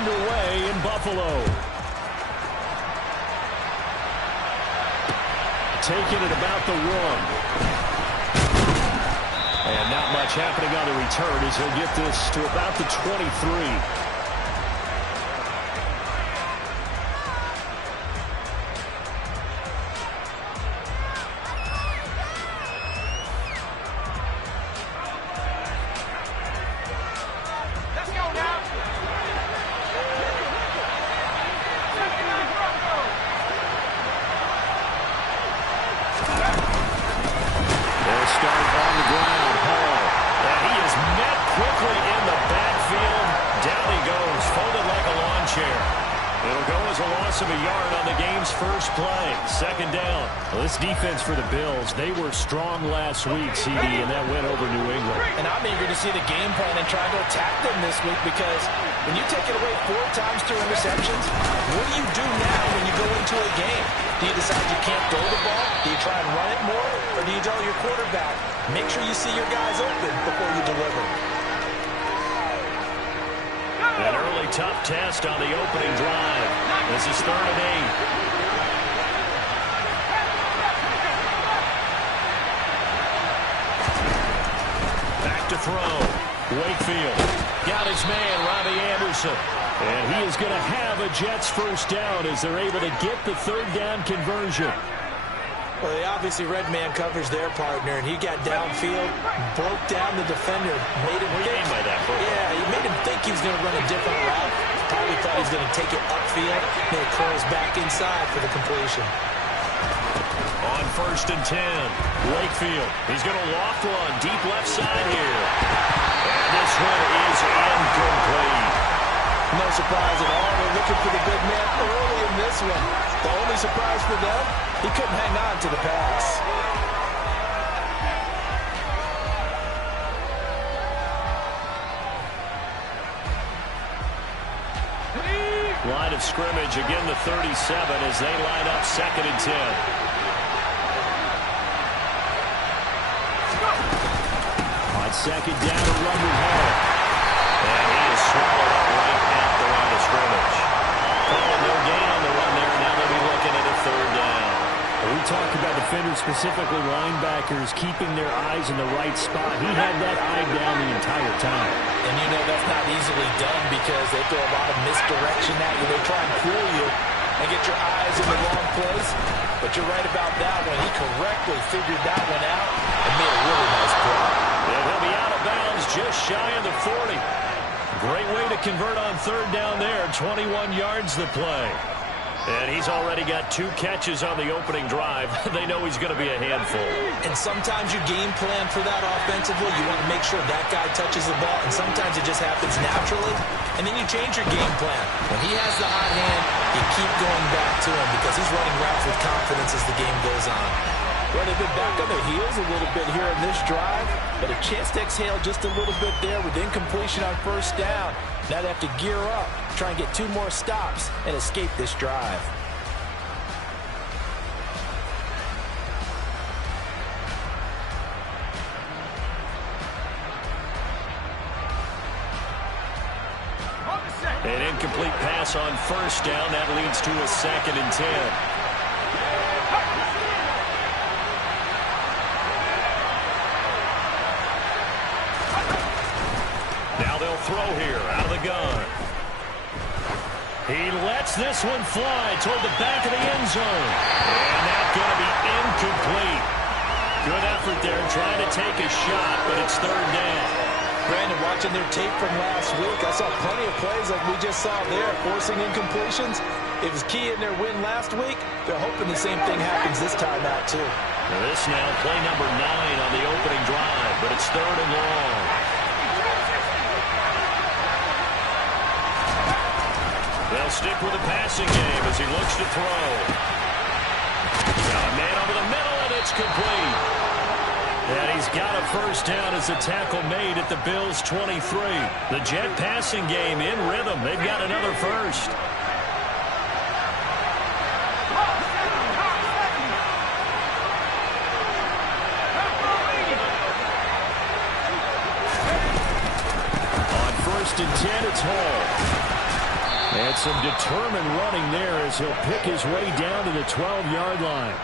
underway in Buffalo. Taking it about the 1. And not much happening on the return as he'll get this to about the 23. Defense for the Bills. They were strong last week, CD, and that went over New England. And I'm eager to see the game plan and try to attack them this week because when you take it away 4 times through interceptions, what do you do now when you go into a game? Do you decide you can't throw the ball? Do you try and run it more? Or do you tell your quarterback, make sure you see your guys open before you deliver? An early tough test on the opening drive. This is 3rd and 8. To throw. Wakefield got his man, Robbie Anderson. And he is going to have a Jets first down as they're able to get the 3rd down conversion. Well, they obviously red man covers their partner, and he got downfield, broke down the defender, made him think. What do you mean by that? Yeah, he made him think he was going to run a different route. Probably thought he was going to take it upfield, then it curls back inside for the completion. On 1st and 10, Wakefield. He's going to loft one deep left side here. And this one is incomplete. No surprise at all. They're looking for the big man early in this one. The only surprise for them, he couldn't hang on to the pass. Line of scrimmage, again the 37 as they line up 2nd and 10. Second down to run with Hall. And he is swallowed up right at the line of scrimmage. Calling no gain on the run there. Now they'll be looking at a 3rd down. We talked about defenders, specifically linebackers, keeping their eyes in the right spot. He had that eye down the entire time. And you know that's not easily done because they throw a lot of misdirection at you. They try and fool you and get your eyes in the wrong place. But you're right about that one. He correctly figured that one out and made a really nice play. And he'll be out of bounds just shy of the 40. Great way to convert on 3rd down there. 21 yards the play. And he's already got 2 catches on the opening drive. They know he's going to be a handful. And sometimes you game plan for that offensively. You want to make sure that guy touches the ball. And sometimes it just happens naturally. And then you change your game plan. When he has the hot hand, you keep going back to him because he's running routes with confidence as the game goes on. Well, they've been back on their heels a little bit here in this drive, but a chance to exhale just a little bit there with incompletion on 1st down. Now they have to gear up, try and get 2 more stops, and escape this drive. An incomplete pass on 1st down. That leads to a 2nd and 10. Throw here out of the gun. He lets this one fly toward the back of the end zone. And that's going to be incomplete. Good effort there trying to take a shot, but it's 3rd down. Brandon, watching their tape from last week, I saw plenty of plays like we just saw there, forcing incompletions. It was key in their win last week. They're hoping the same thing happens this time out, too. Now this now, play number 9 on the opening drive, but it's 3rd and long. They'll stick with the passing game as he looks to throw. Got a man over the middle, and it's complete. And he's got a first down as a tackle made at the Bills' 23. The Jet passing game in rhythm. They've got another first. On 1st and 10, it's Hall. And some determined running there as he'll pick his way down to the 12-yard line.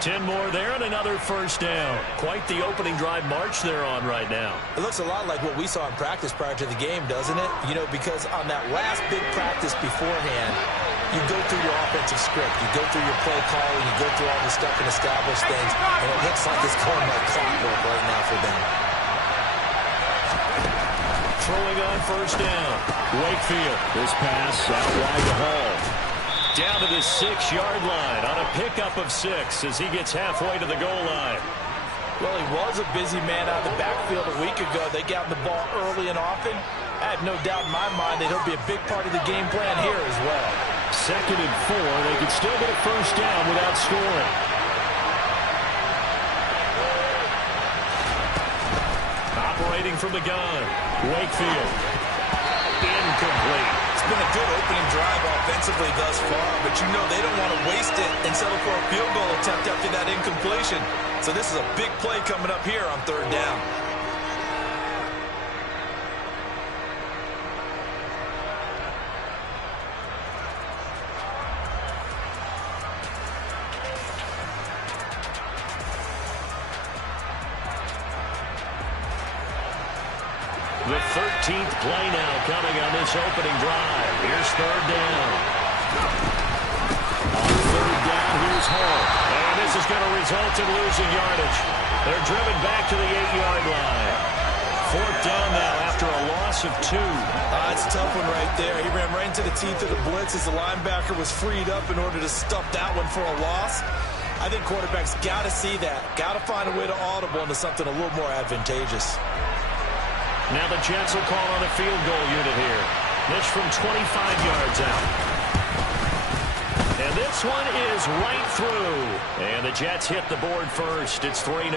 10 more there and another first down. Quite the opening drive march they're on right now. It looks a lot like what we saw in practice prior to the game, doesn't it? You know, because on that last big practice beforehand, you go through your offensive script, you go through your play calling, you go through all the stuff and establish things, and it looks like it's going like clockwork right now for them. Throwing on first down. Wakefield. This pass out wide to Hall. Down to the 6-yard line on a pickup of 6 as he gets halfway to the goal line. Well, he was a busy man out of the backfield a week ago. They got the ball early and often. I have no doubt in my mind that he'll be a big part of the game plan here as well. 2nd and 4. They could still get a first down without scoring. Operating from the gun. Wakefield. Incomplete. It's been a good opening drive offensively thus far, but you know they don't want to waste it and settle for a field goal attempt after that incompletion. So this is a big play coming up here on 3rd down. The 13th play now coming on this opening drive. Here's 3rd down. On 3rd down, here's Hall. And this is going to result in losing yardage. They're driven back to the 8-yard line. 4th down now after a loss of 2. It's a tough one right there. He ran right into the teeth of the blitz as the linebacker was freed up in order to stuff that one for a loss. I think quarterbacks got to see that. Got to find a way to audible into something a little more advantageous. Now the Jets will call on a field goal unit here. This from 25 yards out. And this one is right through. And the Jets hit the board first. It's 3-0.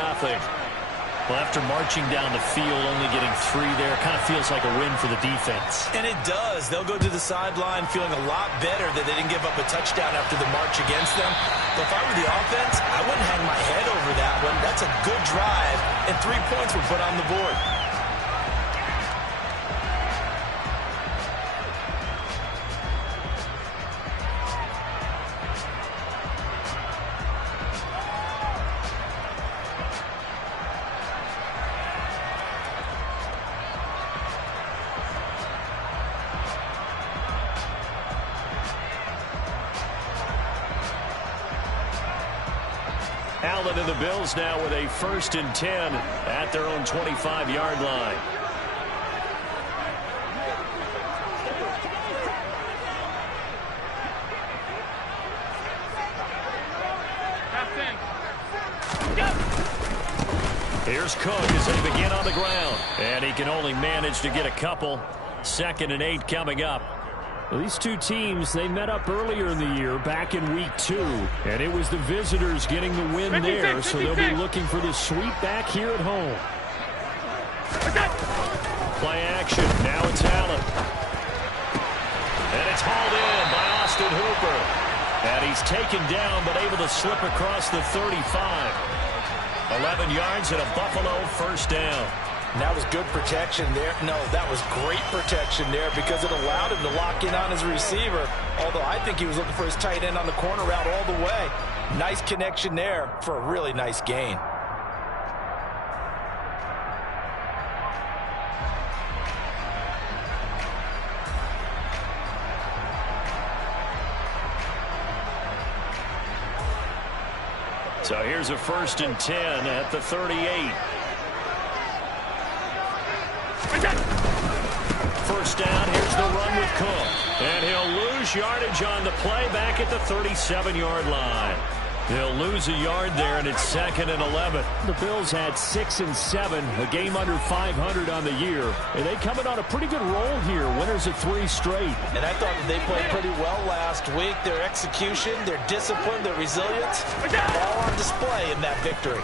Well, after marching down the field, only getting 3 there, kind of feels like a win for the defense. And it does. They'll go to the sideline feeling a lot better that they didn't give up a touchdown after the march against them. But if I were the offense, I wouldn't hang my head over that one. That's a good drive, and 3 points were put on the board. Allen and the Bills now with a 1st and 10 at their own 25-yard line. Here's Cook as they begin on the ground. And he can only manage to get a couple. 2nd and 8 coming up. Well, these two teams, they met up earlier in the year, back in week 2. And it was the visitors getting the win there, so they'll be looking for the sweep back here at home. Play action. Now it's Allen. And it's hauled in by Austin Hooper. And he's taken down, but able to slip across the 35. 11 yards and a Buffalo first down. And that was good protection there. No, that was great protection there because it allowed him to lock in on his receiver. Although I think he was looking for his tight end on the corner route all the way. Nice connection there for a really nice gain. So here's a 1st and 10 at the 38. First down, here's the run with Cook. And he'll lose yardage on the play back at the 37-yard line. They'll lose a yard there, and it's 2nd and 11. The Bills had 6 and 7, a game under 500 on the year. And they coming on a pretty good roll here, winners of 3 straight. And I thought that they played pretty well last week. Their execution, their discipline, their resilience, all on display in that victory.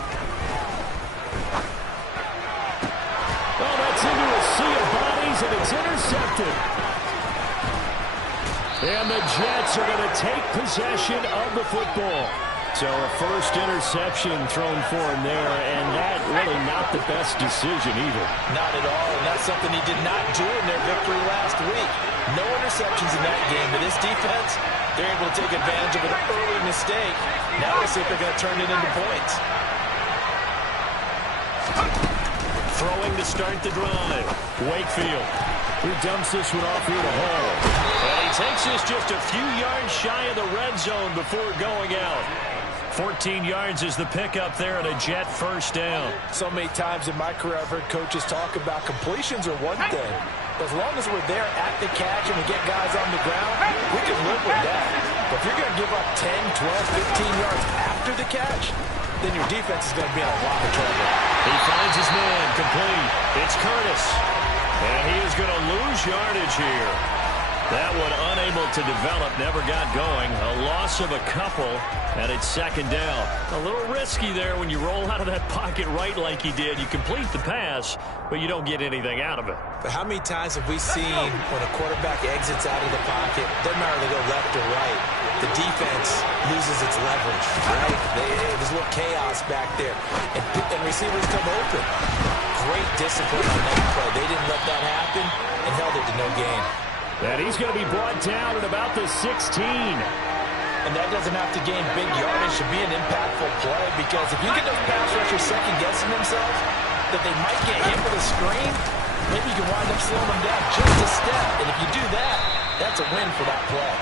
Well, that's into a sea of bodies, and it's intercepted. And the Jets are going to take possession of the football. So a first interception thrown for him there, and that really not the best decision either. Not at all, and that's something he did not do in their victory last week. No interceptions in that game. But this defense, they're able to take advantage of an early mistake. Now we'll see if they're going to turn it into points. Throwing to start the drive. Wakefield, who dumps this one off here to Hall. And he takes this just a few yards shy of the red zone before going out. 14 yards is the pickup there and a Jet first down. So many times in my career I've heard coaches talk about completions are one thing. But as long as we're there at the catch and we get guys on the ground, we can live with that. But if you're going to give up 10, 12, 15 yards after the catch, then your defense is going to be in a lot of trouble. He finds his man complete. It's Curtis. And he is going to lose yardage here. That one unable to develop, never got going. A loss of a couple, and it's second down. A little risky there when you roll out of that pocket right like he did. You complete the pass, but you don't get anything out of it. But how many times have we seen when a quarterback exits out of the pocket, doesn't matter if they go left or right, the defense loses its leverage, right? There's a little chaos back there, and receivers come open. Great discipline on that play. They didn't let that happen and held it to no gain. And he's going to be brought down at about the 16. And that doesn't have to gain big yardage to be an impactful play, because if you get those pass rushers second-guessing themselves that they might get hit with a screen, maybe you can wind up slowing them down just a step. And if you do that, that's a win for that play.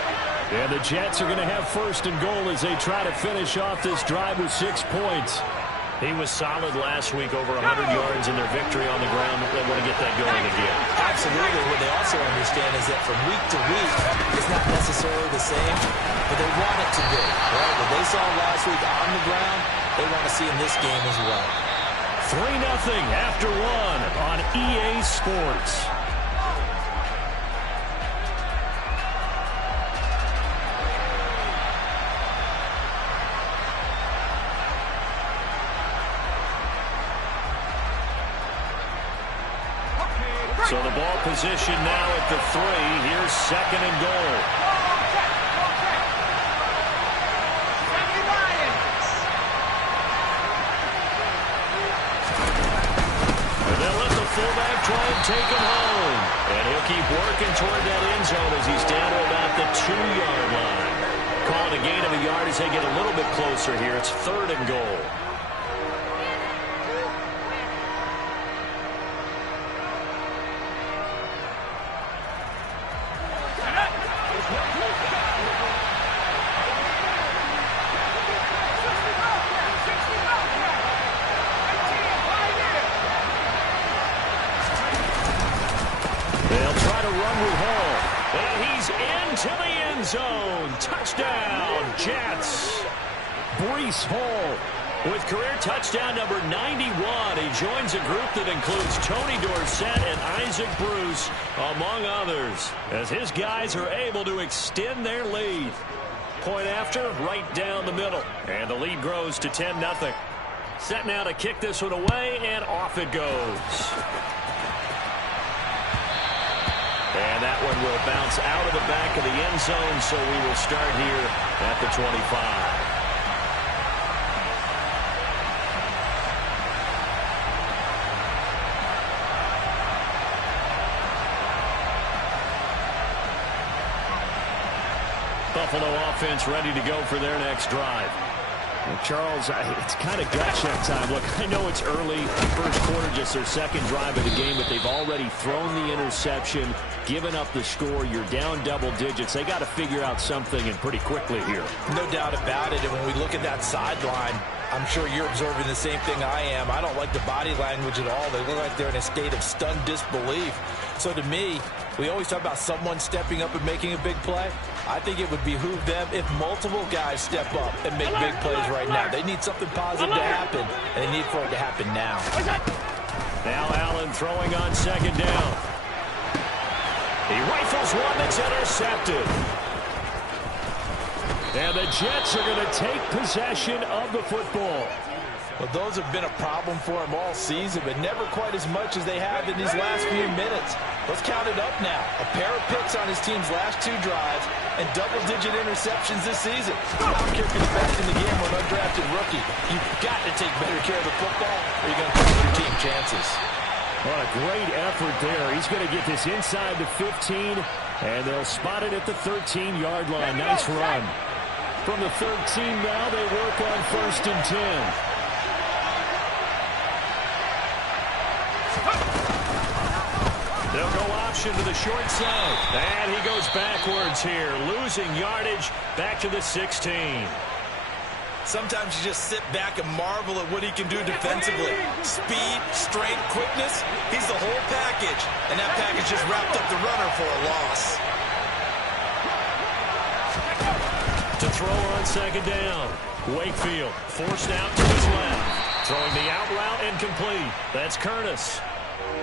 And the Jets are going to have first and goal as they try to finish off this drive with 6 points. He was solid last week, over 100 yards in their victory on the ground. They want to get that going again. Absolutely. What they also understand is that from week to week, it's not necessarily the same, but they want it to be. Right? What they saw last week on the ground, they want to see in this game as well. 3-0 after one on EA Sports. So the ball position now at the 3. Here's second and goal. And they'll let the fullback try and take him home. And he'll keep working toward that end zone as he's down to about the 2-yard line. Call it a gain of a yard as they get a little bit closer here. It's third and goal. Zone. Touchdown, Jets. Breece Hall with career touchdown number 91. He joins a group that includes Tony Dorsett and Isaac Bruce, among others, as his guys are able to extend their lead. Point after, right down the middle. And the lead grows to 10-0. Set now to kick this one away, and off it goes. And that one will bounce out of the back of the end zone, so we will start here at the 25. Buffalo offense ready to go for their next drive. Well, Charles, it's kind of gut check time. Look, I know it's early, first quarter, just their second drive of the game, but they've already thrown the interception, given up the score. You're down double digits. They got to figure out something, and pretty quickly here. No doubt about it. And when we look at that sideline, I'm sure you're observing the same thing I am. I don't like the body language at all. They look like they're in a state of stunned disbelief. So to me, we always talk about someone stepping up and making a big play. I think it would behoove them if multiple guys step up and make big plays right now. They need something positive to happen, and they need for it to happen now. Now Allen throwing on second down. He rifles one that's intercepted. And the Jets are going to take possession of the football. Well, those have been a problem for him all season, but never quite as much as they have in these last few minutes. Let's count it up now. A pair of picks on his team's last 2 drives and double-digit interceptions this season. I don't care if he's back in the game or an undrafted rookie. You've got to take better care of the football or you're going to take your team chances. What a great effort there. He's going to get this inside the 15, and they'll spot it at the 13-yard line. Nice run. From the 13 now, they work on 1st and 10. They'll go option to the short side. And he goes backwards here, losing yardage back to the 16. Sometimes you just sit back and marvel at what he can do defensively. Speed, strength, quickness. He's the whole package. And that package just wrapped up the runner for a loss. To throw on 2nd down. Wakefield forced out to his left. Throwing the out route incomplete. That's Curtis.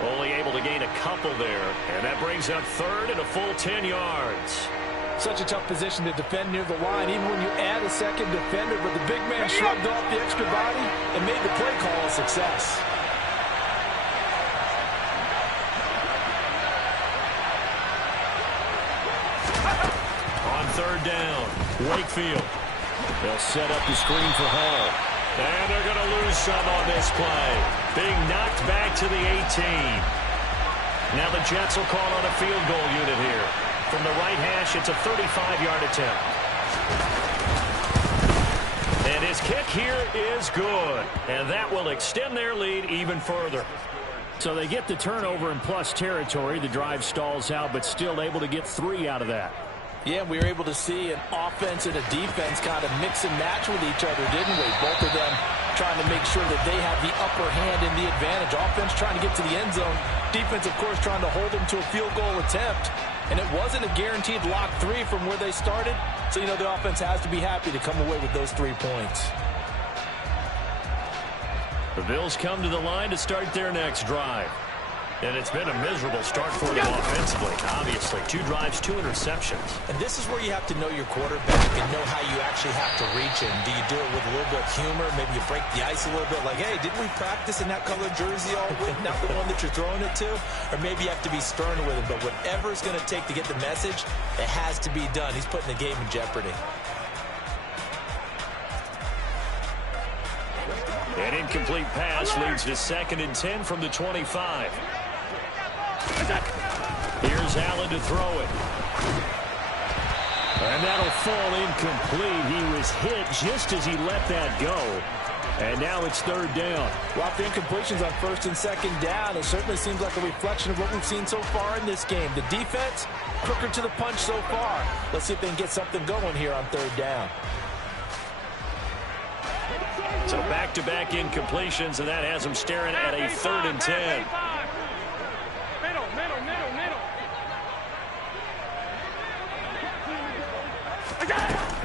Only able to gain a couple there. And that brings up 3rd and a full 10 yards. Such a tough position to defend near the line, even when you add a second defender. But the big man shrugged off the extra body and made the play call a success. On 3rd down, Wakefield. They'll set up the screen for Hall. And they're going to lose some on this play. Being knocked back to the 18. Now the Jets will call on a field goal unit here. From the right hash, it's a 35-yard attempt. And his kick here is good. And that will extend their lead even further. So they get the turnover in plus territory. The drive stalls out, but still able to get 3 out of that. Yeah, we were able to see an offense and a defense kind of mix and match with each other, didn't we? Both of them trying to make sure that they have the upper hand and the advantage. Offense trying to get to the end zone. Defense, of course, trying to hold them to a field goal attempt. And it wasn't a guaranteed lock 3 from where they started. So, you know, the offense has to be happy to come away with those 3 points. The Bills come to the line to start their next drive. And it's been a miserable start for them offensively. Obviously, 2 drives, 2 interceptions. And this is where you have to know your quarterback and know how you actually have to reach him. Do you do it with a little bit of humor? Maybe you break the ice a little bit. Like, hey, didn't we practice in that colored jersey all week? Not the one that you're throwing it to? Or maybe you have to be stern with him. But whatever it's going to take to get the message, it has to be done. He's putting the game in jeopardy. An incomplete pass leads to 2nd and 10 from the 25. Here's Allen to throw it. And that'll fall incomplete. He was hit just as he let that go. And now it's 3rd down. Well, after incompletions on 1st and 2nd down, it certainly seems like a reflection of what we've seen so far in this game. The defense, quicker to the punch so far. Let's see if they can get something going here on 3rd down. So back-to-back incompletions, and that has them staring at a 3rd and 10.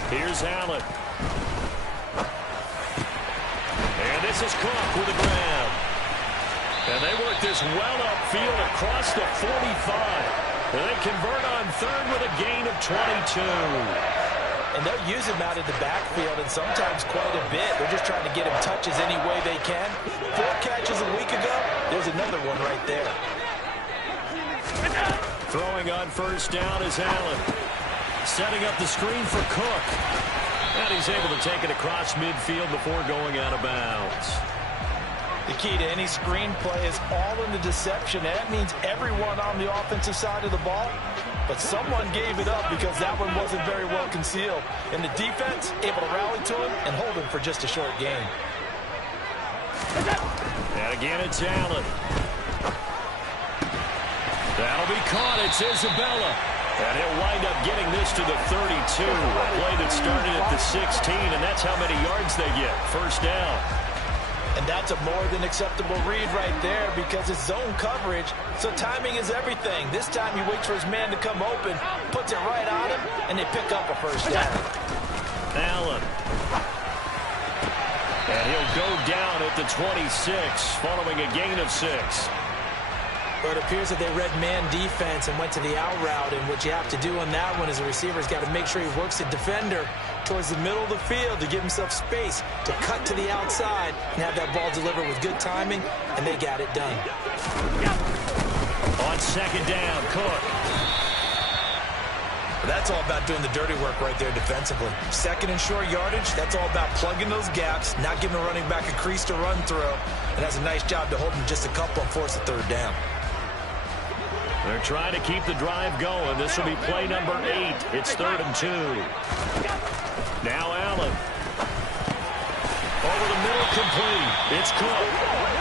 Here's Allen. And this is Cook with the grab. And they work this well upfield across the 45. And they convert on 3rd with a gain of 22. And they'll use him out in the backfield, and sometimes quite a bit. They're just trying to get him touches any way they can. 4 catches a week ago. There's another one right there. Throwing on 1st down is Allen. Setting up the screen for Cook. And he's able to take it across midfield before going out of bounds. The key to any screen play is all in the deception. And that means everyone on the offensive side of the ball. But someone gave it up because that one wasn't very well concealed. And the defense able to rally to him and hold him for just a short gain. And again, it's Allen. That'll be caught. It's Isabella. And he'll wind up getting this to the 32. A play that started at the 16, and that's how many yards they get. 1st down. And that's a more than acceptable read right there because it's zone coverage, so timing is everything. This time he waits for his man to come open, puts it right on him, and they pick up a 1st down. Allen. And he'll go down at the 26, following a gain of 6. But it appears that they read man defense and went to the out route, and what you have to do on that one is the receiver's got to make sure he works the defender towards the middle of the field to give himself space to cut to the outside and have that ball delivered with good timing, and they got it done. On 2nd down, Cook. That's all about doing the dirty work right there defensively. Second and short yardage, that's all about plugging those gaps, not giving the running back a crease to run through, and that's a nice job to hold him just a couple and force a third down. They're trying to keep the drive going. This will be play number 8. It's 3rd and 2. Now Allen. Over the middle, complete. It's Cook.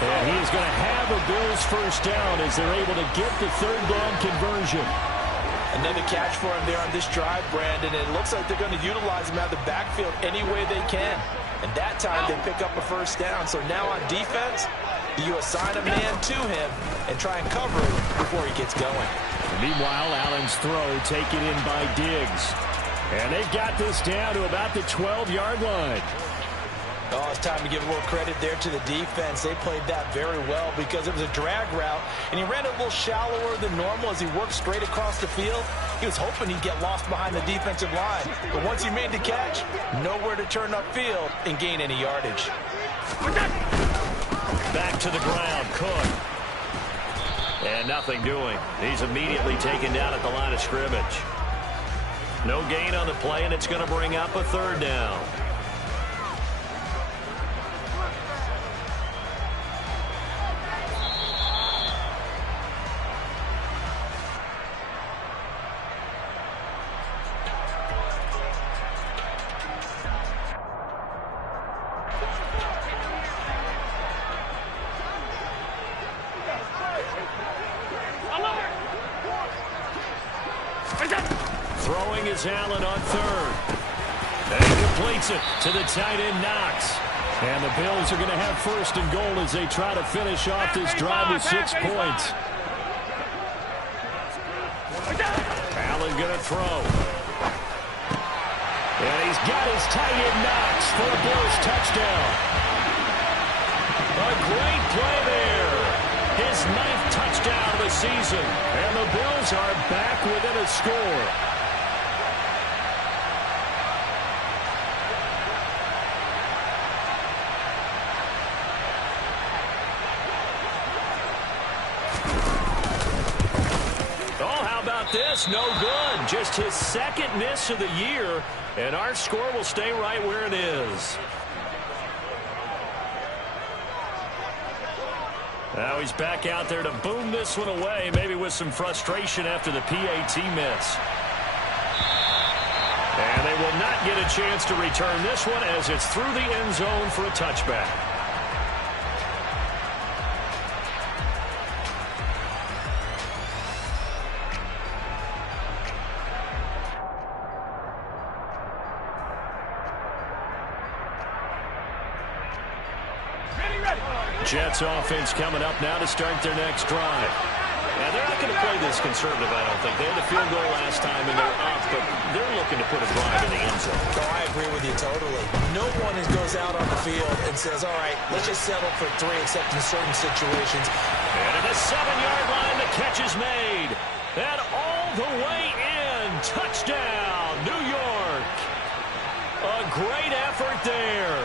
And he is going to have a Bills first down as they're able to get the third down conversion. Another catch for him there on this drive, Brandon. And it looks like they're going to utilize him out of the backfield any way they can. And that time they pick up a first down. So now on defense, you assign a man to him and try and cover it before he gets going. Meanwhile, Allen's throw taken in by Diggs. And they've got this down to about the 12-yard line. Oh, it's time to give a little credit there to the defense. They played that very well because it was a drag route, and he ran it a little shallower than normal as he worked straight across the field. He was hoping he'd get lost behind the defensive line. But once he made the catch, nowhere to turn upfield and gain any yardage. Back to the ground, Cook. And nothing doing. He's immediately taken down at the line of scrimmage. No gain on the play, and it's going to bring up a third down. Throwing is Allen on third. And he completes it to the tight end, Knox. And the Bills are going to have first and goal as they try to finish off this drive with 6 points. Allen going to throw. And he's got his tight end, Knox, for a Bills touchdown. A great play there. His 9th touchdown of the season. And the Bills are back within a score. This no good. Just his 2nd miss of the year, and our score will stay right where it is. Now he's back out there to boom this one away, maybe with some frustration after the PAT miss. And they will not get a chance to return this one as it's through the end zone for a touchback. Jets offense coming up now to start their next drive. Now, they're not going to play this conservative, I don't think. They had a field goal last time, and they're up, but they're looking to put a drive in the end zone. Oh, I agree with you totally. No one goes out on the field and says, all right, let's just settle for 3, except in certain situations. And at the 7-yard line, the catch is made. And all the way in. Touchdown, New York. A great effort there.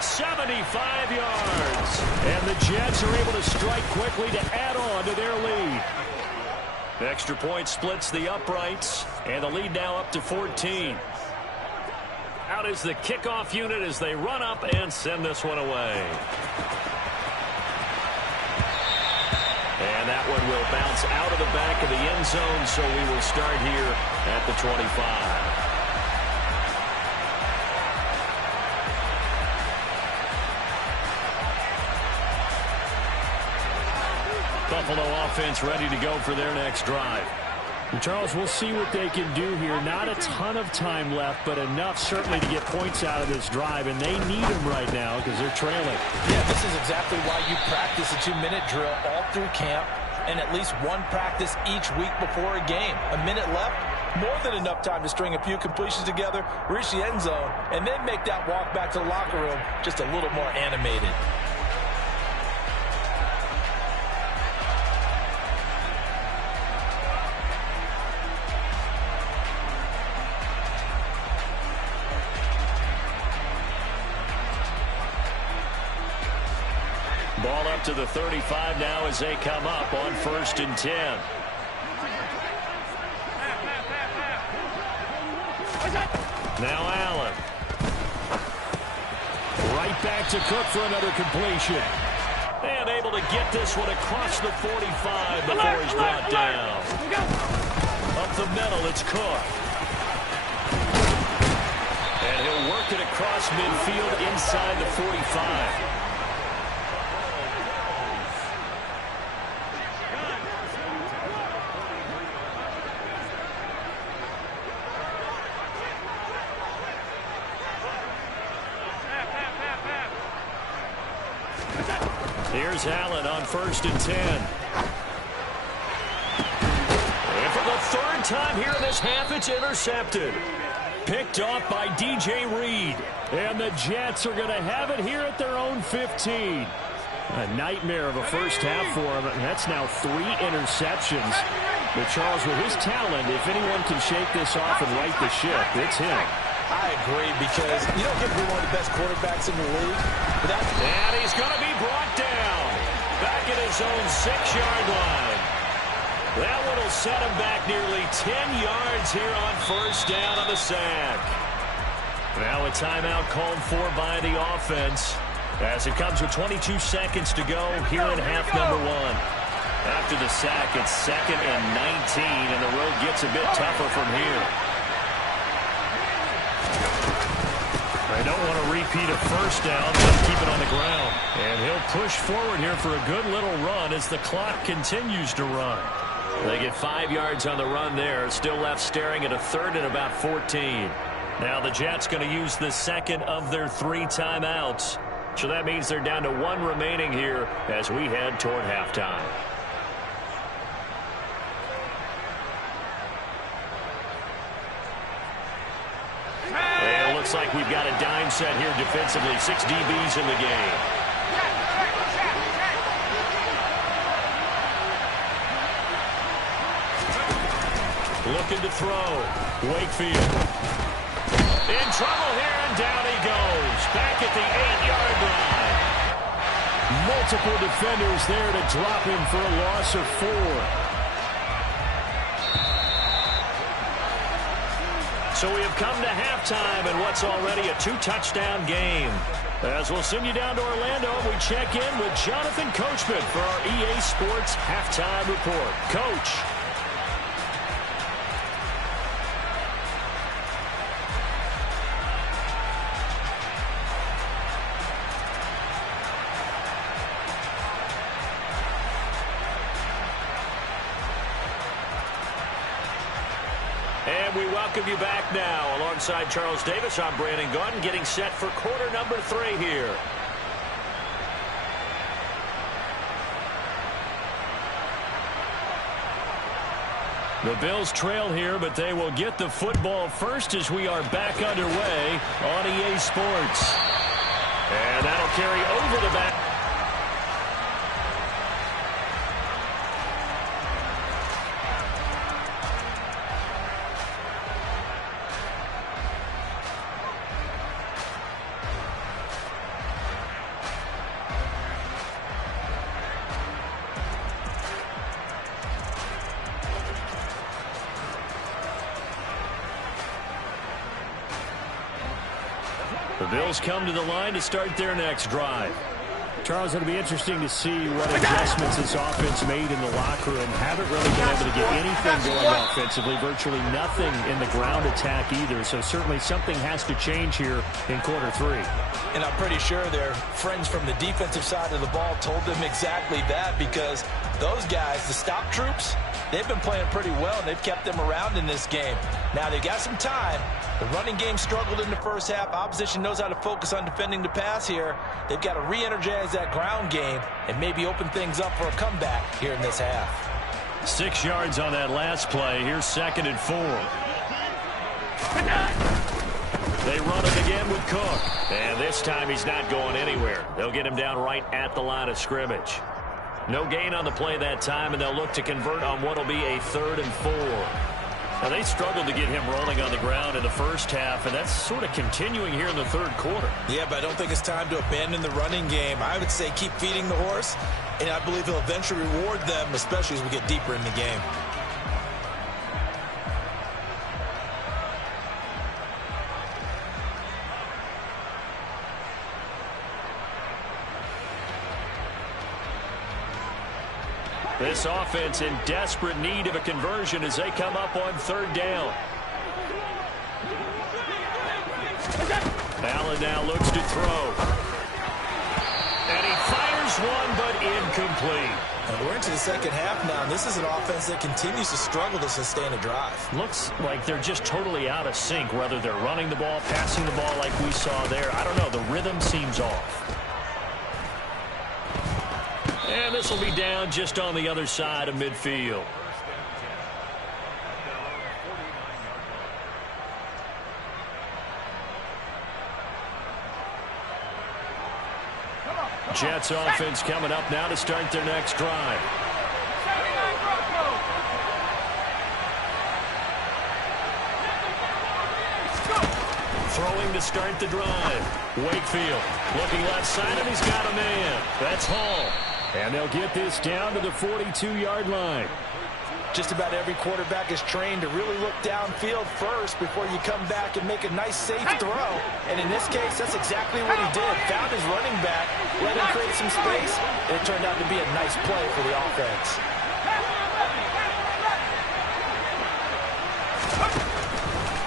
75 yards. And the Jets are able to strike quickly to add on to their lead. The extra point splits the uprights, and the lead now up to 14. Out is the kickoff unit as they run up and send this one away. And that one will bounce out of the back of the end zone, so we will start here at the 25. Buffalo offense ready to go for their next drive. And Charles, we'll see what they can do here. Not a ton of time left, but enough certainly to get points out of this drive, and they need them right now because they're trailing. Yeah, this is exactly why you practice a 2-minute drill all through camp and at least one practice each week before a game. A minute left, more than enough time to string a few completions together, reach the end zone, and then make that walk back to the locker room just a little more animated. Ball up to the 35 now as they come up on 1st and 10. Now Allen. Right back to Cook for another completion. And able to get this one across the 45 before he's brought down. Up the middle, it's Cook. And he'll work it across midfield inside the 45. Here's Allen on 1st and 10. And for the 3rd time here in this half, it's intercepted. Picked off by DJ Reed. And the Jets are going to have it here at their own 15. A nightmare of a first half for him. That's now 3 interceptions. But Charles, with his talent, if anyone can shake this off and right the ship, it's him. I agree, because you don't get to be one of the best quarterbacks in the league. And he's going to be brought down. Back at his own 6-yard line. That one will set him back nearly 10 yards here on 1st down on the sack. Now a timeout called for by the offense as it comes with 22 seconds to go here in half number 1. After the sack, it's 2nd and 19, and the road gets a bit tougher from here. They don't want to repeat a first down, but keep it on the ground. And he'll push forward here for a good little run as the clock continues to run. They get 5 yards on the run there. Still left staring at a 3rd and about 14. Now the Jets going to use the 2nd of their 3 timeouts. So that means they're down to 1 remaining here as we head toward halftime. It looks like we've got a dime set here defensively. 6 DBs in the game. Looking to throw. Wakefield. In trouble here, and down he goes. Back at the 8-yard line. Multiple defenders there to drop him for a loss of 4. So we have come to halftime in what's already a 2-touchdown game. As we'll send you down to Orlando, we check in with Jonathan Coachman for our EA Sports Halftime Report. Coach. And we welcome you back now. Alongside Charles Davis, I'm Brandon Gaudin, getting set for quarter number 3 here. The Bills trail here, but they will get the football first as we are back underway on EA Sports. And that'll carry over the back. The Bills come to the line to start their next drive. Charles, it'll be interesting to see what adjustments this offense made in the locker room. Haven't really been able to get anything going offensively. Virtually nothing in the ground attack either. So certainly something has to change here in quarter 3. And I'm pretty sure their friends from the defensive side of the ball told them exactly that, because those guys, the stop troops, they've been playing pretty well, and they've kept them around in this game. Now they've got some time. The running game struggled in the first half. Opposition knows how to focus on defending the pass here. They've got to re-energize that ground game and maybe open things up for a comeback here in this half. 6 yards on that last play. Here's 2nd and 4. They run it again with Cook. And this time he's not going anywhere. They'll get him down right at the line of scrimmage. No gain on the play that time, and they'll look to convert on what will be a 3rd and 4. Now, they struggled to get him rolling on the ground in the first half, and that's sort of continuing here in the 3rd quarter. Yeah, but I don't think it's time to abandon the running game. I would say keep feeding the horse, and I believe he'll eventually reward them, especially as we get deeper in the game. This offense in desperate need of a conversion as they come up on third down. Allen now looks to throw. And he fires one, but incomplete. And we're into the second half now, and this is an offense that continues to struggle to sustain a drive. Looks like they're just totally out of sync, whether they're running the ball, passing the ball like we saw there. I don't know. The rhythm seems off. And this will be down just on the other side of midfield. Jets offense coming up now to start their next drive. Throwing to start the drive. Wakefield looking left side, and he's got a man. That's Hall. And they'll get this down to the 42-yard line. Just about every quarterback is trained to really look downfield first before you come back and make a nice, safe throw. And in this case, that's exactly what he did. Found his running back, let him create some space, and it turned out to be a nice play for the offense.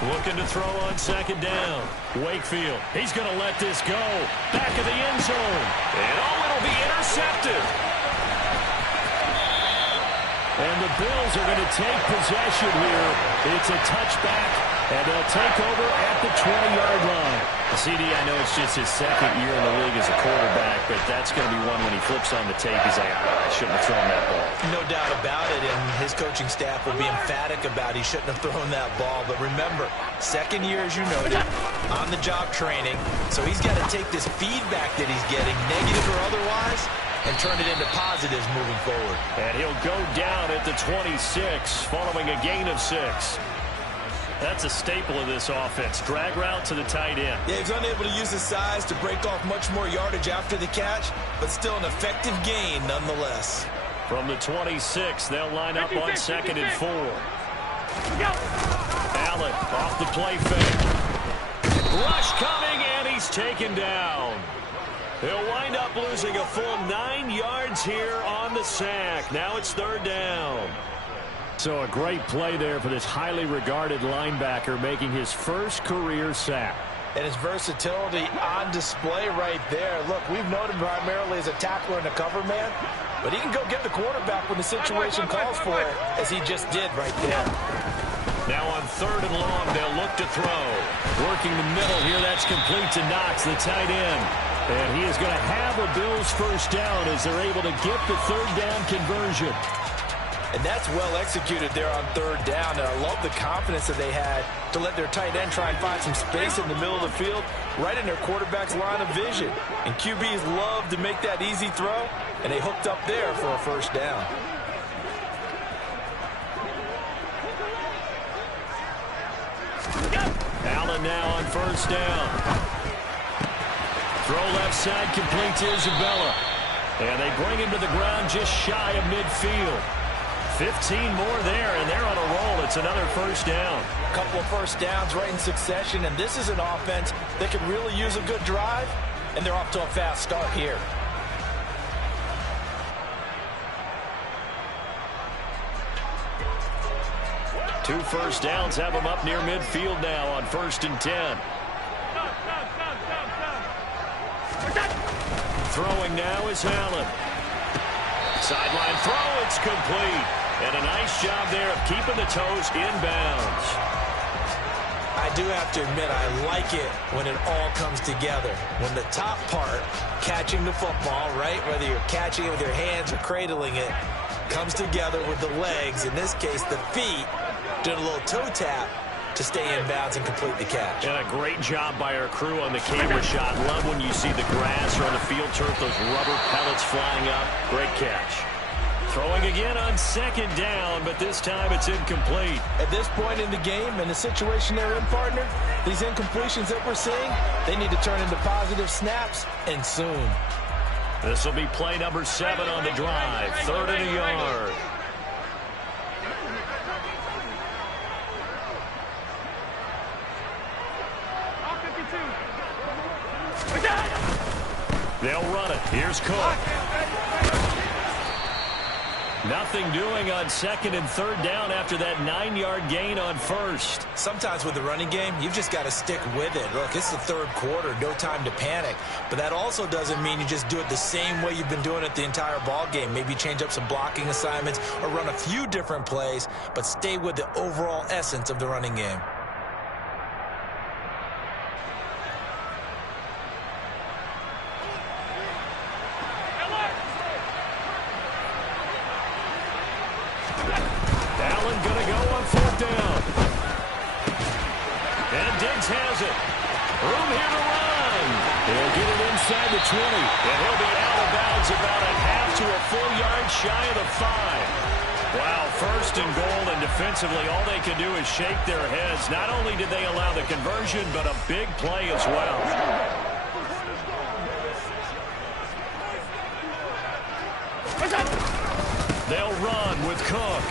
Looking to throw on second down. Wakefield, he's going to let this go. Back of the end zone. And it'll be intercepted. And the Bills are going to take possession here. It's a touchback, and they'll take over at the 20-yard line. CD, I know it's just his second year in the league as a quarterback, but that's going to be one when he flips on the tape, he's like, I shouldn't have thrown that ball. No doubt about it, and his coaching staff will be emphatic about he shouldn't have thrown that ball. But remember, second year, as you noted, on-the-job training, so he's got to take this feedback that he's getting, negative or otherwise, and turn it into positives moving forward. And he'll go down at the 26 following a gain of 6. That's a staple of this offense. Drag route to the tight end. Yeah, he's unable to use his size to break off much more yardage after the catch, but still an effective gain nonetheless. From the 26, they'll line up on 2nd and 4. Allen off the play fake. Rush coming, and he's taken down. He'll wind up losing a full 9 yards here on the sack. Now it's third down. So a great play there for this highly regarded linebacker making his first career sack. And his versatility on display right there. Look, we've known him primarily as a tackler and a cover man, but he can go get the quarterback when the situation calls for it, as he just did right there. Now on 3rd and long, they'll look to throw. Working the middle here, that's complete to Knox, the tight end. And he is going to have a Bills first down as they're able to get the third down conversion. And that's well executed there on 3rd down. And I love the confidence that they had to let their tight end try and find some space in the middle of the field, right in their quarterback's line of vision. And QBs love to make that easy throw, and they hooked up there for a first down. Allen now on first down. Throw left side, complete to Isabella. And they bring him to the ground just shy of midfield. 15 more there, and they're on a roll. It's another first down. A couple of first downs right in succession, and this is an offense that could really use a good drive, and they're off to a fast start here. Two first downs have them up near midfield now on 1st and 10. Throwing now is Allen. Sideline throw, it's complete. And a nice job there of keeping the toes inbounds. I do have to admit, I like it when it all comes together. When the top part, catching the football, right, whether you're catching it with your hands or cradling it, comes together with the legs, in this case the feet, doing a little toe tap to stay in bounds and complete the catch. And a great job by our crew on the camera shot. Love when you see the grass or on the field turf, those rubber pellets flying up. Great catch. Throwing again on 2nd down, but this time it's incomplete. At this point in the game, in the situation they're in, partner, these incompletions that we're seeing, they need to turn into positive snaps, and soon. This will be play number 7 on the drive. 3rd and a yard. They'll run it. Here's Cook. Nothing doing on 2nd and 3rd down after that 9-yard gain on 1st. Sometimes with the running game, you've just got to stick with it. Look, it's the 3rd quarter, no time to panic. But that also doesn't mean you just do it the same way you've been doing it the entire ball game. Maybe change up some blocking assignments or run a few different plays, but stay with the overall essence of the running game. Allen going to go on 4th down. And Diggs has it. Room here to run. He'll get it inside the 20. And he'll be out of bounds about a half to a full yard shy of the 5. Wow, 1st and goal, and defensively all they can do is shake their heads. Not only did they allow the conversion, but a big play as well. They'll run with Cook.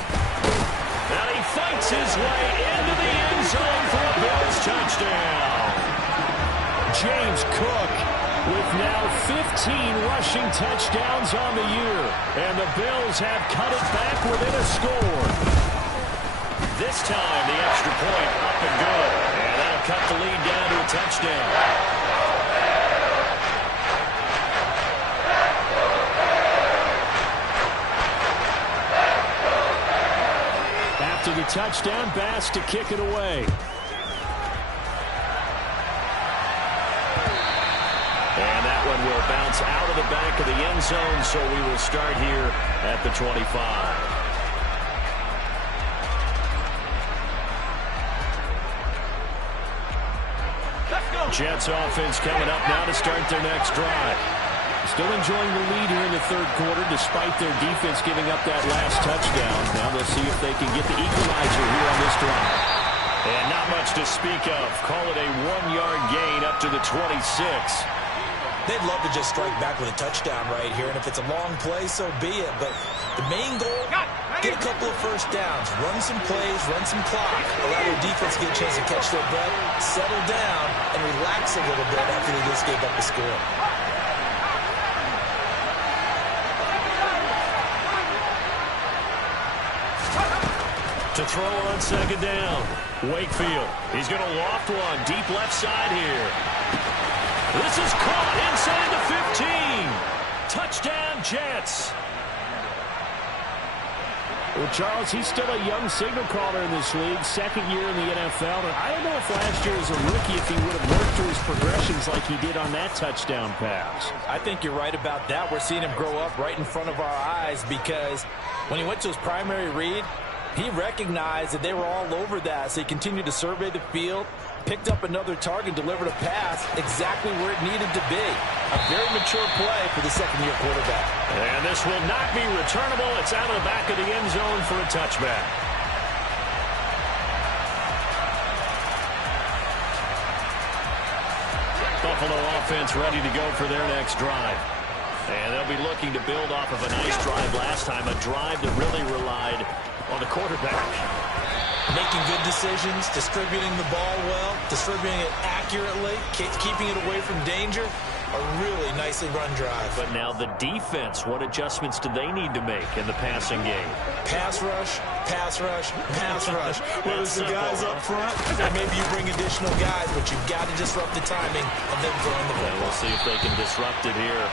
And he fights his way into the end zone for a Bills touchdown. James Cook with now 15 rushing touchdowns on the year. And the Bills have cut it back within a score. This time the extra point up and good. And that'll cut the lead down to a touchdown. After the touchdown, Bass to kick it away. And that one will bounce out of the back of the end zone, so we will start here at the 25. Jets offense coming up now to start their next drive. Still enjoying the lead here in the 3rd quarter despite their defense giving up that last touchdown. Now they'll see if they can get the equalizer here on this drive. And not much to speak of. Call it a 1-yard gain up to the 26. They'd love to just strike back with a touchdown right here, and if it's a long play, so be it. But the main goal, get a couple of 1st downs, run some plays, run some clock, allow your defense to get a chance to catch their breath, settle down, and relax a little bit after they just gave up the score. To throw on 2nd down. Wakefield. He's going to loft one deep left side here. This is caught inside the 15. Touchdown, Jets. Well, Charles, he's still a young signal caller in this league, 2nd year in the NFL. And I don't know if last year as a rookie if he would have worked through his progressions like he did on that touchdown pass. I think you're right about that. We're seeing him grow up right in front of our eyes because when he went to his primary read, he recognized that they were all over that, so he continued to survey the field, picked up another target, delivered a pass exactly where it needed to be. A very mature play for the 2nd-year quarterback. And this will not be returnable. It's out of the back of the end zone for a touchback. Buffalo offense ready to go for their next drive. And they'll be looking to build off of a nice drive last time, a drive that really relied on the quarterback. Making good decisions, distributing the ball well, distributing it accurately, keeping it away from danger. A really nicely run drive. But now the defense, what adjustments do they need to make in the passing game? Pass rush, pass rush, pass rush. Whether it's the guys up front, or maybe you bring additional guys, but you've got to disrupt the timing of them throwing the ball. We'll see if they can disrupt it here.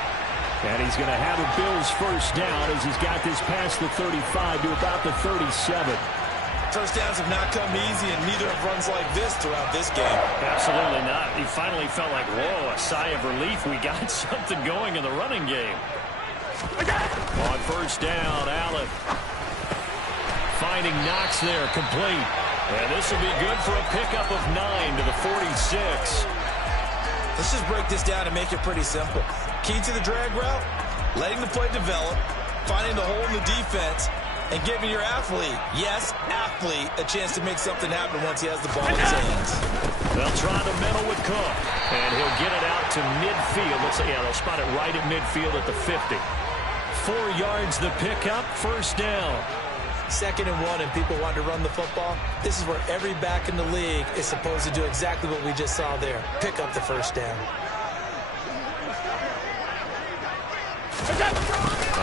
And he's going to have a Bills 1st down as he's got this past the 35 to about the 37. 1st downs have not come easy, and neither have runs like this throughout this game. Absolutely not. He finally felt like, whoa, a sigh of relief. We got something going in the running game. On 1st down, Allen finding Knox there, complete. And this will be good for a pickup of 9 to the 46. Let's just break this down and make it pretty simple. Key to the drag route, letting the play develop, finding the hole in the defense, and giving your athlete, yes, athlete, a chance to make something happen once he has the ball in his hands. They'll try the middle with Cook, and he'll get it out to midfield. They'll spot it right at midfield at the 50. 4 yards the pickup, 1st down. 2nd and 1, and people want to run the football. This is where every back in the league is supposed to do exactly what we just saw there. Pick up the 1st down.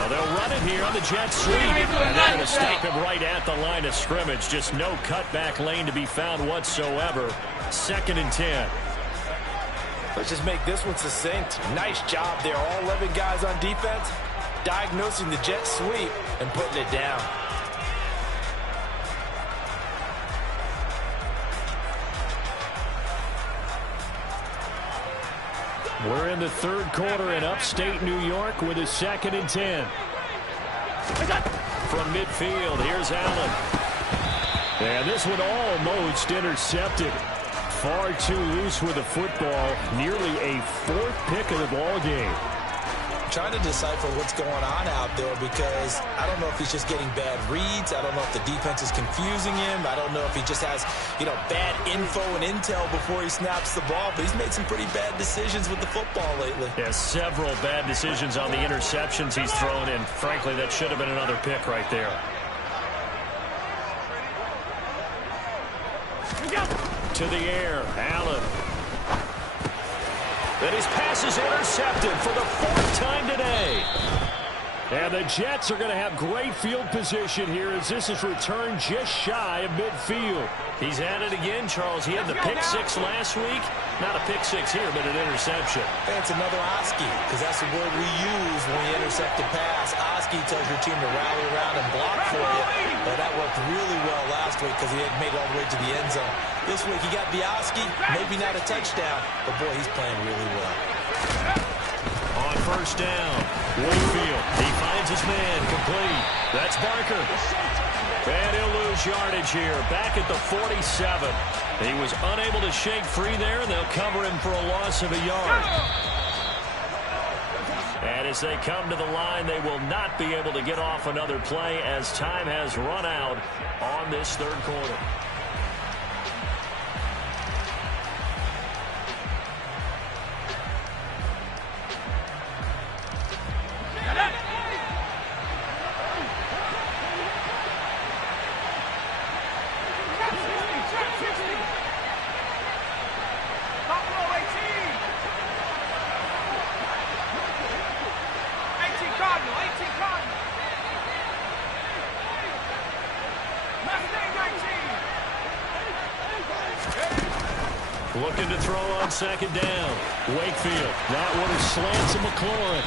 Well, they'll run it here on the jet sweep. And they're going to stop him right at the line of scrimmage. Just no cutback lane to be found whatsoever. 2nd and 10. Let's just make this one succinct. Nice job there. All 11 guys on defense diagnosing the jet sweep and putting it down. We're in the 3rd quarter in upstate New York with a 2nd and 10. From midfield, here's Allen. And this one almost intercepted. Far too loose with the football. Nearly a 4th pick of the ball game. Trying to decipher what's going on out there because I don't know if he's just getting bad reads. I don't know if the defense is confusing him. I don't know if he just has, bad info and intel before he snaps the ball. But he's made some pretty bad decisions with the football lately. Yeah, several bad decisions on the interceptions he's thrown in. Frankly, that should have been another pick right there. To the air, Allen. And his pass is intercepted for the 4th time today. And the Jets are going to have great field position here as this is returned just shy of midfield. He's at it again, Charles. He had the pick 6 last week. Not a pick 6 here, but an interception. And it's another Oski, because that's the word we use when we intercept a pass. Oski tells your team to rally around and block for you. But that worked really well last week because he had made it all the way to the end zone. This week he got Oski, maybe not a touchdown, but boy, he's playing really well. On 1st down, Wakefield. He finds his man, complete. That's Barker. And he'll lose yardage here, back at the 47. He was unable to shake free there, and they'll cover him for a loss of a yard. And as they come to the line, they will not be able to get off another play as time has run out on this 3rd quarter. Looking to throw on 2nd down. Wakefield. That one is slants to McLaurin.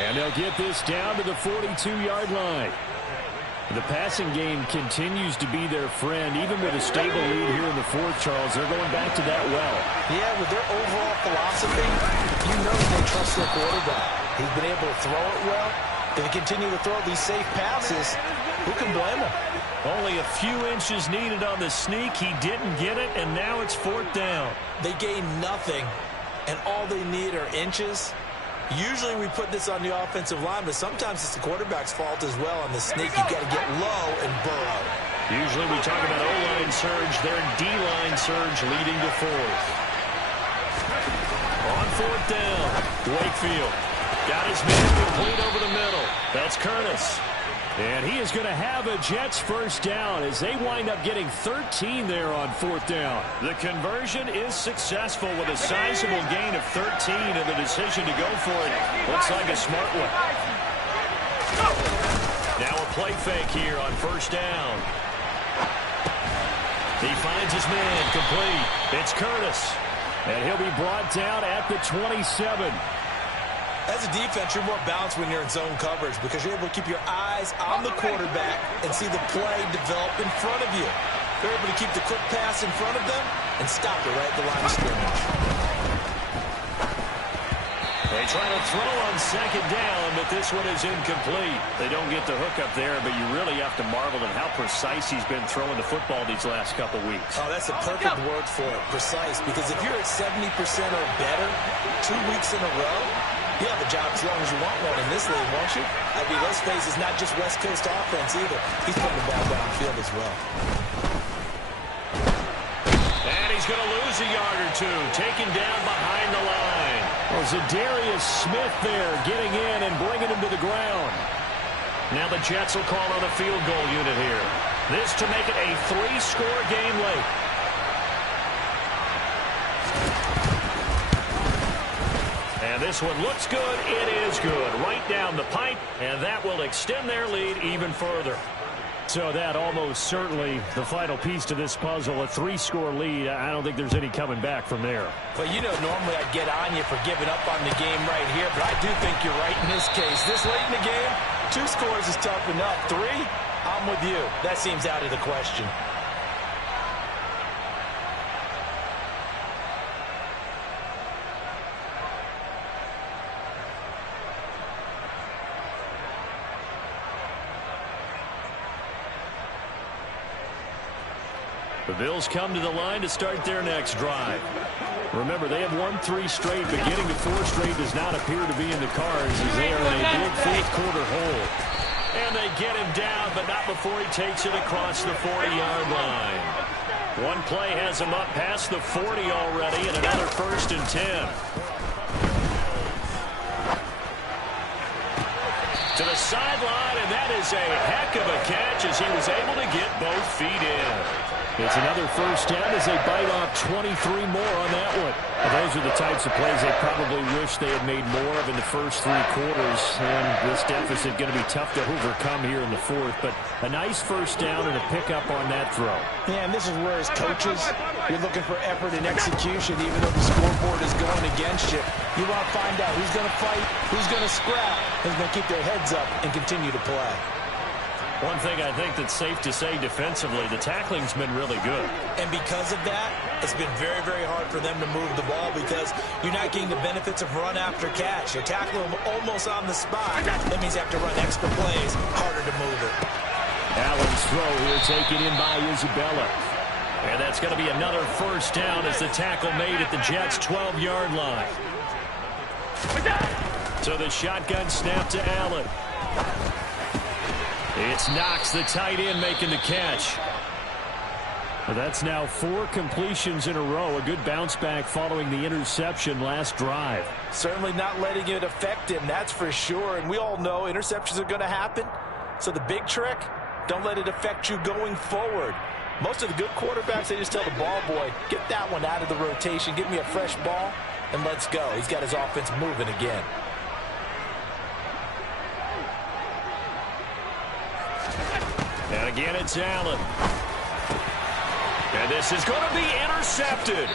And they'll get this down to the 42-yard line. The passing game continues to be their friend. Even with a stable lead here in the 4th, Charles, they're going back to that well. Yeah, with their overall philosophy, you know they trust their quarterback. He's been able to throw it well. They continue to throw these safe passes. Who can blame him? Only a few inches needed on the sneak. He didn't get it, and now it's 4th down. They gain nothing, and all they need are inches. Usually we put this on the offensive line, but sometimes it's the quarterback's fault as well. On the sneak, you've got to get low and burrow. Usually we talk about O-line surge. Their D-line surge leading to 4th. On 4th down, Wakefield. Got his man complete over the middle. That's Curtis. And he is going to have a Jets 1st down as they wind up getting 13 there on 4th down. The conversion is successful with a sizable gain of 13, and the decision to go for it looks like a smart one. Now a play fake here on 1st down. He finds his man complete. It's Curtis. And he'll be brought down at the 27. As a defense, you're more balanced when you're in zone coverage because you're able to keep your eyes on the quarterback and see the play develop in front of you. They're able to keep the quick pass in front of them and stop it right at the line of scrimmage. They try to throw on 2nd down, but this one is incomplete. They don't get the hook up there, but you really have to marvel at how precise he's been throwing the football these last couple weeks. Oh, that's a perfect word for it, precise, because if you're at 70% or better 2 weeks in a row, you have a job as long as you want one in this league, won't you? I mean, let's face it, it's not just West Coast offense either. He's putting the ball downfield as well. And he's going to lose a yard or two, taken down behind the line. Well, Zadarius Smith there getting in and bringing him to the ground. Now the Jets will call on a field goal unit here. This to make it a 3-score game late. And this one looks good. It is good. Right down the pipe, and that will extend their lead even further. So that almost certainly the final piece to this puzzle, a 3-score lead. I don't think there's any coming back from there. But, you know, normally I'd get on you for giving up on the game right here, but I do think you're right in this case. This late in the game, 2 scores is tough enough. 3, I'm with you. That seems out of the question. The Bills come to the line to start their next drive. Remember, they have won 3 straight, but getting to 4 straight does not appear to be in the cards as they are in a big fourth-quarter hole. And they get him down, but not before he takes it across the 40-yard line. One play has him up past the 40 already, and another 1st and 10. To the sideline, and that is a heck of a catch as he was able to get both feet in. It's another 1st down as they bite off 23 more on that one. Well, those are the types of plays they probably wish they had made more of in the first 3 quarters. And this deficit going to be tough to overcome here in the 4th. But a nice 1st down and a pickup on that throw. Yeah, and this is where as coaches, you're looking for effort and execution even though the scoreboard is going against you. You want to find out who's going to fight, who's going to scrap, who's going to keep their heads up and continue to play. One thing I think that's safe to say defensively, the tackling's been really good. And because of that, it's been very, very hard for them to move the ball because you're not getting the benefits of run after catch. You're tackling them almost on the spot. That means you have to run extra plays, harder to move it. Allen's throw here taken in by Isabella. And that's going to be another 1st down as the tackle made at the Jets' 12-yard line. So the shotgun snap to Allen. It's Knox, the tight end, making the catch. Well, that's now 4 completions in a row. A good bounce back following the interception last drive. Certainly not letting it affect him, that's for sure. And we all know interceptions are going to happen. So the big trick, don't let it affect you going forward. Most of the good quarterbacks, they just tell the ball boy, get that one out of the rotation, give me a fresh ball, and let's go. He's got his offense moving again. And again, it's Allen. And this is going to be intercepted.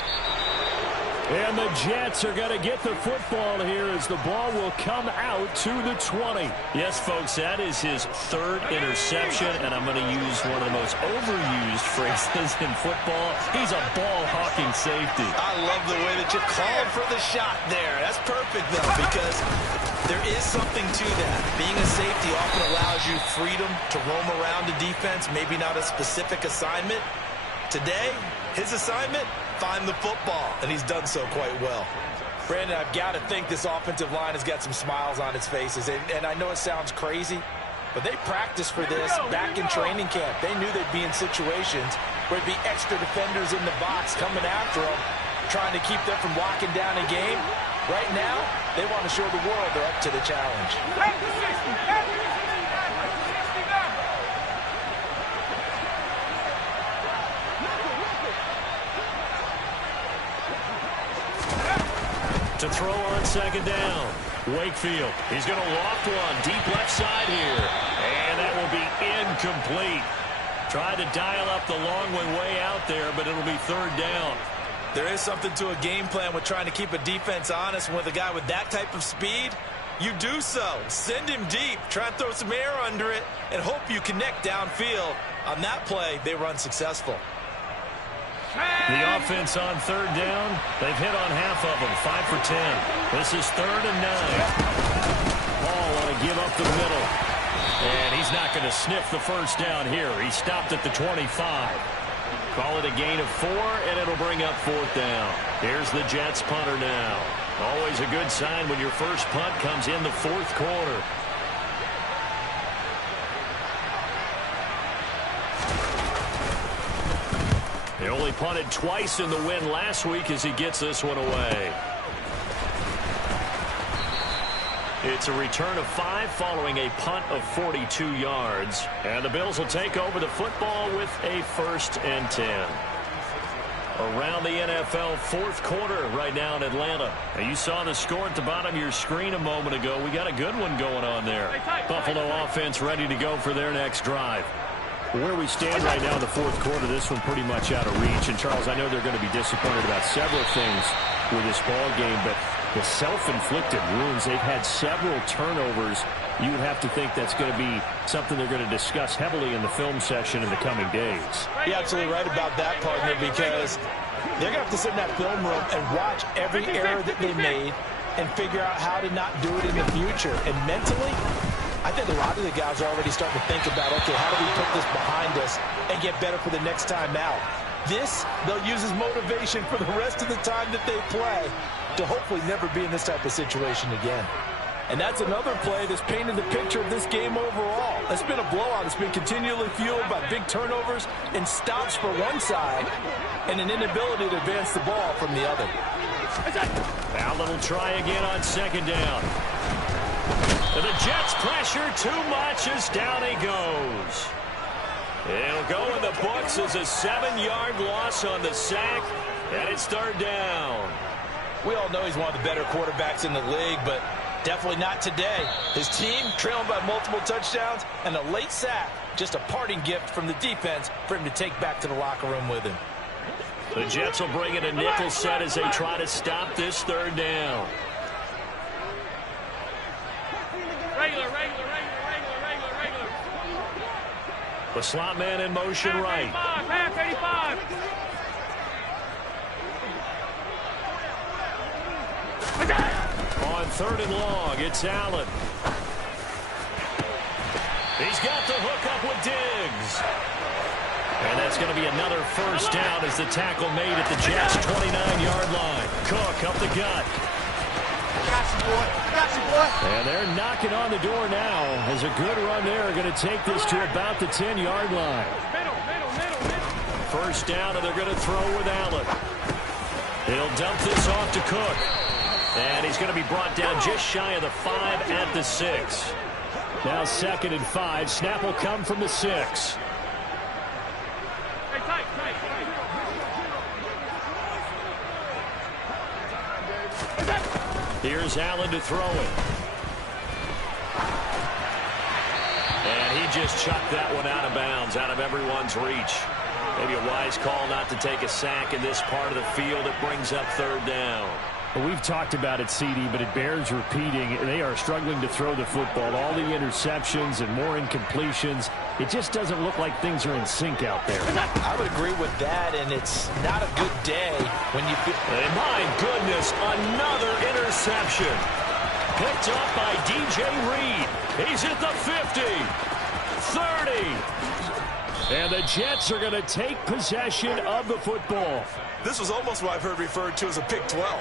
And the Jets are going to get the football here as the ball will come out to the 20. Yes, folks, that is his 3rd interception, and I'm going to use one of the most overused phrases in football. He's a ball-hawking safety. I love the way that you called for the shot there. That's perfect, though, because there is something to that. Being a safety often allows you freedom to roam around the defense, maybe not a specific assignment. Today, his assignment, find the football, and he's done so quite well. Brandon, I've got to think this offensive line has got some smiles on its faces, and I know it sounds crazy, but they practiced for this back in training camp. They knew they'd be in situations where there'd be extra defenders in the box coming after them, trying to keep them from locking down a game. Right now, they want to show the world they're up to the challenge. To throw on 2nd down. Wakefield. He's going to loft one deep left side here. And that will be incomplete. Tried to dial up the long one way out there, but it'll be 3rd down. There is something to a game plan with trying to keep a defense honest. With a guy with that type of speed, you do so. Send him deep. Try and throw some air under it and hope you connect downfield. On that play, they were unsuccessful. The offense on 3rd down, they've hit on half of them, 5 for 10. This is 3rd and 9. Paul want to give up the middle. And he's not going to sniff the 1st down here. He stopped at the 25. Call it a gain of 4, and it'll bring up 4th down. Here's the Jets punter now. Always a good sign when your first punt comes in the 4th quarter. He only punted twice in the win last week as he gets this one away. It's a return of 5 following a punt of 42 yards. And the Bills will take over the football with a 1st and 10. Around the NFL fourth quarter right now in Atlanta. Now you saw the score at the bottom of your screen a moment ago. We got a good one going on there. Buffalo offense ready to go for their next drive. Where we stand right now in the fourth quarter, this one pretty much out of reach. And, Charles, I know they're going to be disappointed about several things with this ball game, but the self-inflicted wounds, they've had several turnovers. You would have to think that's going to be something they're going to discuss heavily in the film session in the coming days. You're absolutely right about that, partner, because they're going to have to sit in that film room and watch every error that they made and figure out how to not do it in the future. And mentally, I think a lot of the guys are already starting to think about, okay, how do we put this behind us and get better for the next time out? This, they'll use as motivation for the rest of the time that they play to hopefully never be in this type of situation again. And that's another play that's painted the picture of this game overall. It's been a blowout. It's been continually fueled by big turnovers and stops for one side and an inability to advance the ball from the other. Allen will try again on second down. And the Jets pressure too much as down he goes. It'll go in the books as a 7-yard loss on the sack, and it's third down. We all know he's one of the better quarterbacks in the league, but definitely not today. His team trailing by multiple touchdowns, and a late sack, just a parting gift from the defense for him to take back to the locker room with him. The Jets will bring in a nickel set as they try to stop this third down. Regular. The slot man in motion right. Half 85. On third and long, it's Allen. He's got the hook up with Diggs. And that's going to be another first down as the tackle made at the Jets' 29-yard line. Cook up the gut. And they're knocking on the door now as a good run there. Going to take this to about the 10-yard line. First down, and they're going to throw with Allen. He'll dump this off to Cook. And he's going to be brought down just shy of the 5 at the 6. Now 2nd and 5. Snap will come from the 6. Here's Allen to throw it. And he just chucked that one out of bounds, out of everyone's reach. Maybe a wise call not to take a sack in this part of the field. It brings up third down. Well, we've talked about it, CD, but it bears repeating. They are struggling to throw the football. All the interceptions and more incompletions. It just doesn't look like things are in sync out there. I would agree with that, and it's not a good day when you feel... And my goodness, another interception. Picked up by DJ Reed. He's at the 50, 30. And the Jets are going to take possession of the football. This was almost what I've heard referred to as a pick 12.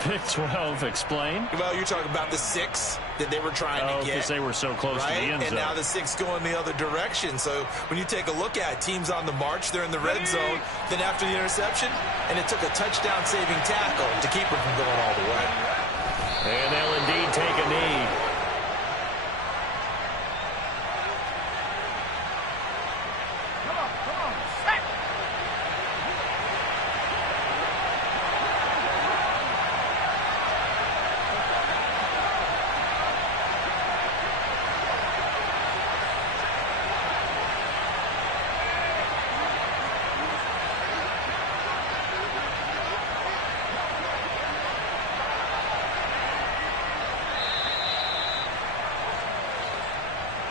Pick 12, explain. Well, you're talking about the 6 that they were trying to get. Because they were so close to the end zone. And now the 6 going the other direction. So when you take a look at teams on the march, they're in the red zone. Then after the interception, and it took a touchdown-saving tackle to keep it from going all the way. And they'll indeed take a knee.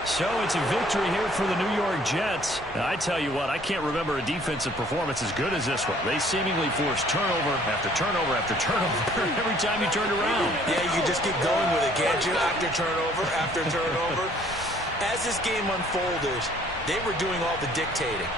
So it's a victory here for the New York Jets. Now, I tell you what, I can't remember a defensive performance as good as this one. They seemingly forced turnover after turnover after turnover every time you turned around. Yeah, you can just keep going with it, can't you? After turnover. As this game unfolded, they were doing all the dictating.